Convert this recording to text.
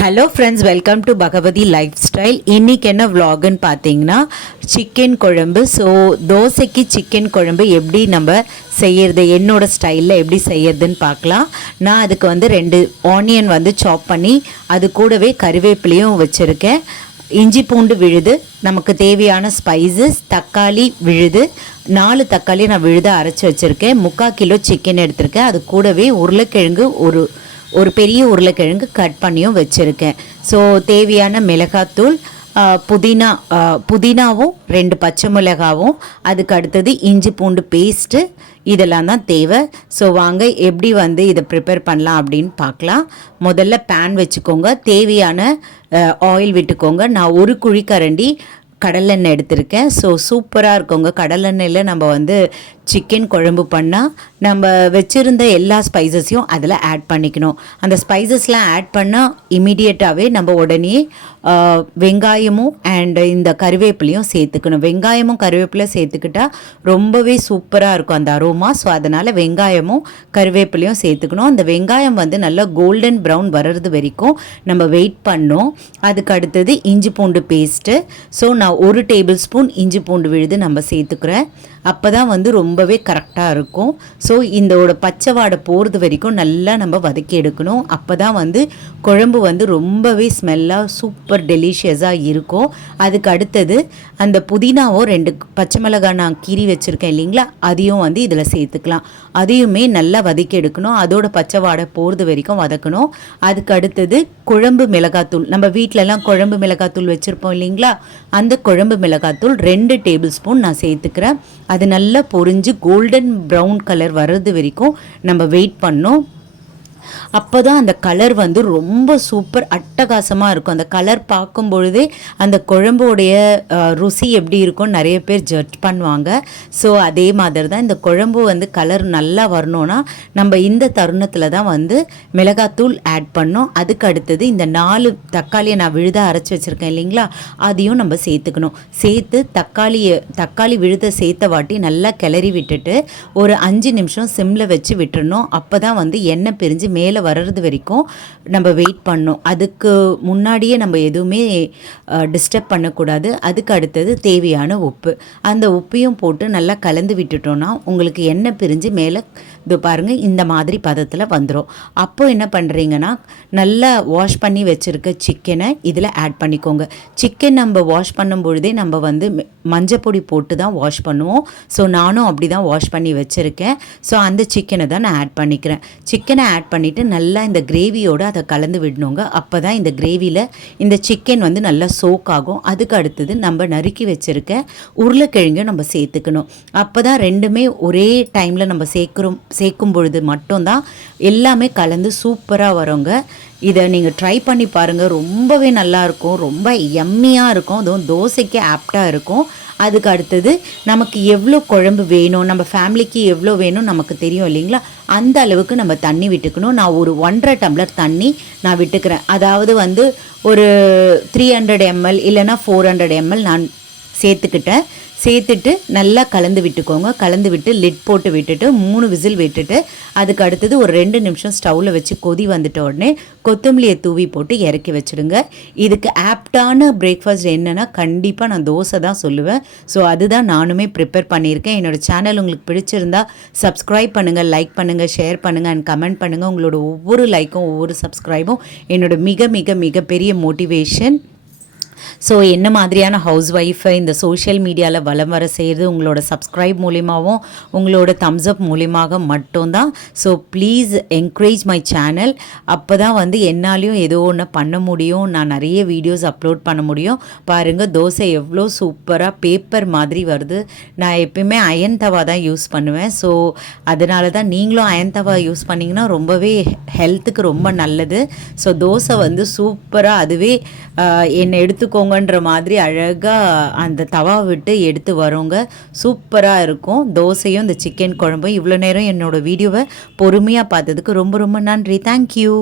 Hello friends, welcome to Bhagavathi lifestyle. இன்றைக்கி என்ன விலாகுன்னு பார்த்தீங்கன்னா சிக்கன் குழம்பு. ஸோ தோசைக்கு சிக்கன் குழம்பு எப்படி நம்ம செய்கிறது, என்னோடய ஸ்டைலில் எப்படி செய்யறதுன்னு பார்க்கலாம். நான் அதுக்கு வந்து 2 ஆனியன் வந்து சாப் பண்ணி அது கூடவே கறிவேப்பிலையும் வச்சுருக்கேன். இஞ்சி பூண்டு விழுது, நமக்கு தேவையான ஸ்பைசஸ், தக்காளி விழுது, 4 தக்காளி நான் விழுத அரைச்சி வச்சுருக்கேன். 3/4 கிலோ சிக்கன் எடுத்திருக்கேன். அது கூடவே உருளைக்கிழங்கு ஒரு பெரிய உருளைக்கிழங்கு கட் பண்ணியும் வச்சுருக்கேன். ஸோ தேவையான மிளகாத்தூள், புதினாவும் 2 பச்சை மிளகாவும், அதுக்கு அடுத்தது இஞ்சி பூண்டு பேஸ்ட்டு, இதெல்லாம் தான் தேவை. ஸோ வாங்க எப்படி வந்து இதை ப்ரிப்பேர் பண்ணலாம் அப்படின்னு பார்க்கலாம். முதல்ல பேன் வச்சுக்கோங்க, தேவையான ஆயில் விட்டுக்கோங்க. நான் 1 குழிக்கரண்டி கடலெண்ணெய் எடுத்திருக்கேன். ஸோ சூப்பராக இருக்குங்க. கடலெண்ணெயில் நம்ம வந்து சிக்கன் குழம்பு பண்ணால் நம்ம வச்சுருந்த எல்லா ஸ்பைசஸையும் அதில் ஆட் பண்ணிக்கணும். அந்த ஸ்பைசஸ்லாம் ஆட் பண்ணால் இமீடியட்டாகவே நம்ம உடனே வெங்காயமும் அண்ட் இந்த கருவேப்பிலையும் சேர்த்துக்கணும். வெங்காயமும் கருவேப்பிலையும் சேர்த்துக்கிட்டால் ரொம்பவே சூப்பராக இருக்கும் அந்த அரோமா. ஸோ அதனால் வெங்காயமும் கருவேப்பிலையும் சேர்த்துக்கணும். அந்த வெங்காயம் வந்து நல்லா கோல்டன் ப்ரௌன் வர்றது வரைக்கும் நம்ம வெயிட் பண்ணோம். அதுக்கு அடுத்தது இஞ்சி பூண்டு பேஸ்ட்டு. ஸோ நான் 1 டேபிள் ஸ்பூன் இஞ்சி பூண்டு விழுது நம்ம சேர்த்துக்கிறேன். அப்போ தான் வந்து ரொம்பவே கரெக்டாக இருக்கும். ஸோ இதோட பச்சை வாடை போகிறது வரைக்கும் நல்லா நம்ம வதக்கி எடுக்கணும். அப்போ தான் வந்து குழம்பு வந்து ரொம்பவே ஸ்மெல்லாக சூப்பர் டெலிஷியஸாக இருக்கும். அதுக்கு அடுத்தது அந்த புதினாவோ 2 பச்சை மிளகாய் நான் கீறி வச்சுருக்கேன் இல்லைங்களா, அதையும் வந்து இதில் சேர்த்துக்கலாம். அதையுமே நல்லா வதக்கி எடுக்கணும். அதோட பச்சை வாடை போகிறது வரைக்கும் வதக்கணும். அதுக்கு அடுத்தது குழம்பு மிளகாத்தூள், நம்ம வீட்டிலலாம் குழம்பு மிளகாத்தூள் வச்சுருப்போம் இல்லைங்களா, அந்த குழம்பு மிளகாத்தூள் 2 டேபிள் ஸ்பூன் நான் சேர்த்துக்கிறேன். அது நல்லா பொரிஞ்சு கோல்டன் ப்ரௌன் கலர் வர்றது வரைக்கும் நம்ம வெயிட் பண்ணோம். அப்போ தான் அந்த கலர் வந்து ரொம்ப சூப்பர் அட்டகாசமாக இருக்கும். அந்த கலர் பார்க்கும் பொழுதே அந்த குழம்போடைய ருசி எப்படி இருக்கும்னு நிறைய பேர் ஜட்ஜ் பண்ணுவாங்க. ஸோ அதே மாதிரி தான் இந்த குழம்பு வந்து கலர் நல்லா வரணும்னா நம்ம இந்த தருணத்தில் தான் வந்து மிளகாத்தூள் ஆட் பண்ணோம். அதுக்கு அடுத்தது இந்த 4 தக்காளியை நான் விழுத அரைச்சி வச்சுருக்கேன் இல்லைங்களா, அதையும் நம்ம சேர்த்துக்கணும். சேர்த்து தக்காளி விழுத சேர்த்த வாட்டி நல்லா கிளறி விட்டுட்டு ஒரு 5 நிமிஷம் சிம்மில் வச்சு விட்டுறணும். அப்போ தான் வந்து எண்ணெய் பிரிஞ்சு மேலே வர்றது வரைக்கும் நம்ம வெயிட் பண்ணோம். அதுக்கு முன்னாடியே நம்ம எதுவுமே டிஸ்டர்ப் பண்ணக்கூடாது. அதுக்கு அடுத்தது தேவையான உப்பு, அந்த உப்பையும் போட்டு நல்லா கலந்து விட்டுட்டோன்னா உங்களுக்கு எண்ணெய் பிரிஞ்சு மேலே இது பாருங்கள் இந்த மாதிரி பதத்தில் வந்துடும். அப்போ என்ன பண்ணுறீங்கன்னா நல்லா வாஷ் பண்ணி வச்சுருக்க சிக்கனை இதில் ஆட் பண்ணிக்கோங்க. சிக்கன் நம்ம வாஷ் பண்ணும் பொழுதே நம்ம வந்து மஞ்சப்பொடி போட்டு தான் வாஷ் பண்ணுவோம். ஸோ நானும் அப்படி தான் வாஷ் பண்ணி வச்சுருக்கேன். ஸோ அந்த சிக்கனை தான் நான் ஆட் பண்ணிக்கிறேன். சிக்கனை ஆட் பண்ணிவிட்டு நல்லா இந்த கிரேவியோடு அதை கலந்து விடணுங்க. அப்போ தான் இந்த கிரேவியில் இந்த சிக்கன் வந்து நல்லா சோக் ஆகும். அதுக்கு அடுத்தது நம்ம நறுக்கி வச்சுருக்க உருளைக்கிழங்கு நம்ம சேர்த்துக்கணும். அப்போ தான் ரெண்டுமே ஒரே டைமில் நம்ம சேர்க்கும் பொழுது மட்டும்தான் எல்லாமே கலந்து சூப்பராக வருங்க. இதை நீங்கள் ட்ரை பண்ணி பாருங்கள், ரொம்பவே நல்லாயிருக்கும், ரொம்ப யம்மியாக இருக்கும். அதுவும் தோசைக்கு ஆப்டாக இருக்கும். அதுக்கு அடுத்தது நமக்கு எவ்வளோ குழம்பு வேணும், நம்ம ஃபேமிலிக்கு எவ்வளோ வேணும் நமக்கு தெரியும் இல்லைங்களா, அந்த அளவுக்கு நம்ம தண்ணி விட்டுக்கணும். நான் ஒரு 1.5 டம்ளர் தண்ணி நான் விட்டுக்கிறேன். அதாவது வந்து ஒரு 300 ml இல்லைனா 400 ml நான் சேர்த்துட்டு நல்லா கலந்து விட்டுக்கோங்க. கலந்து விட்டு லிட் போட்டு விட்டுட்டு 3 விசில் விட்டுட்டு அதுக்கு அடுத்தது ஒரு 2 நிமிஷம் ஸ்டவ்வில் வச்சு கொதி வந்துட்ட உடனே கொத்தமல்லியை தூவி போட்டு இறக்கி வச்சுடுங்க. இதுக்கு ஆப்டான பிரேக்ஃபாஸ்ட் என்னென்னா கண்டிப்பாக நான் தோசை தான் சொல்லுவேன். ஸோ அதுதான் நானுமே ப்ரிப்பேர் பண்ணியிருக்கேன். என்னோடய சேனல் உங்களுக்கு பிடிச்சிருந்தா சப்ஸ்கிரைப் பண்ணுங்கள், லைக் பண்ணுங்கள், ஷேர் பண்ணுங்கள் அண்ட் கமெண்ட் பண்ணுங்கள். உங்களோட ஒவ்வொரு லைக்கும் ஒவ்வொரு சப்ஸ்கிரைபும் என்னோட மிக மிக மிக பெரிய மோட்டிவேஷன். ஸோ என்ன மாதிரியான ஹவுஸ் ஒய்ஃபை இந்த சோஷியல் மீடியாவில் வலம் வர செய்கிறது உங்களோட சப்ஸ்கிரைப் மூலியமாகவும் உங்களோட தம்ஸ்அப் மூலியமாக மட்டும்தான். So please encourage my channel. அப்போ தான் வந்து என்னாலையும் ஏதோ ஒன்று பண்ண முடியும், நான் நிறைய வீடியோஸ் அப்லோட் பண்ண முடியும். பாருங்கள் தோசை எவ்வளோ சூப்பராக பேப்பர் மாதிரி வருது. நான் எப்பயுமே அயன் தவா தான் யூஸ் பண்ணுவேன். ஸோ அதனால தான் நீங்களும் அயன் தவா யூஸ் பண்ணிங்கன்னா ரொம்பவே ஹெல்த்துக்கு ரொம்ப நல்லது. ஸோ தோசை வந்து சூப்பராக அதுவே என்னை எடுத்துக்கோங்கன்ற மாதிரி அழகாக அந்த தவா விட்டு எடுத்து வரோங்க. சூப்பராக இருக்கும் தோசையும் இந்த சிக்கன் குழம்பும். இவ்வளோ நேரம் என்னோடய வீடியோவை பொறுமையாக பார்த்ததுக்கு ரொம்ப ரொம்ப நன்றி. தேங்க்யூ.